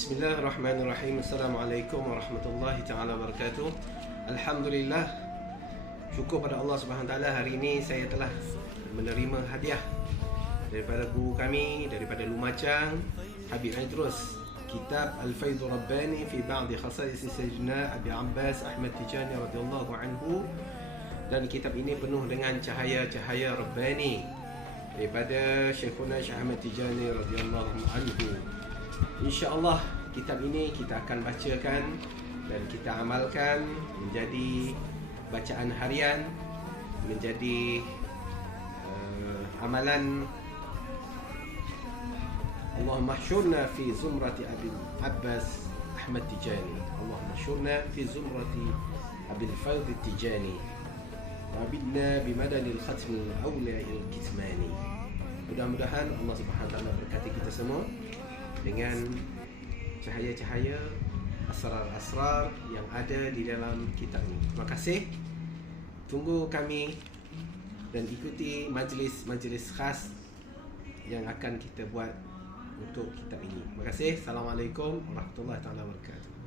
Bismillahirrahmanirrahim. Assalamualaikum warahmatullahi taala wabarakatuh. Alhamdulillah. Syukur pada Allah Subhanahu taala hari ini saya telah menerima hadiah daripada guru kami daripada Lumacang Habib Aidrus kitab Al-Faidhu Rabbani fi ba'd khasais Sayyidina Abi Abbas Ahmad Tijani radhiyallahu anhu dan kitab ini penuh dengan cahaya-cahaya Rabbani daripada Syekhuna Syekh Ahmad Tijani radhiyallahu anhu. Insya-Allah kitab ini kita akan bacakan dan kita amalkan menjadi bacaan harian menjadi uh, amalan. Allahumma syurna fi zumrati Abi Abbas Ahmad Tijani. Allahumma syurna fi zumrati Abi Faid Tijani. Wabidna bimadalil khatmi awla'il kitmani. Mudah-mudahan Allah Subhanahu Wa Taala berkati kita semua dengan cahaya-cahaya asrar-asrar yang ada di dalam kitab ini. Terima kasih. Tunggu kami dan ikuti majlis-majlis khas yang akan kita buat untuk kitab ini. Terima kasih. Assalamualaikum warahmatullahi wabarakatuh.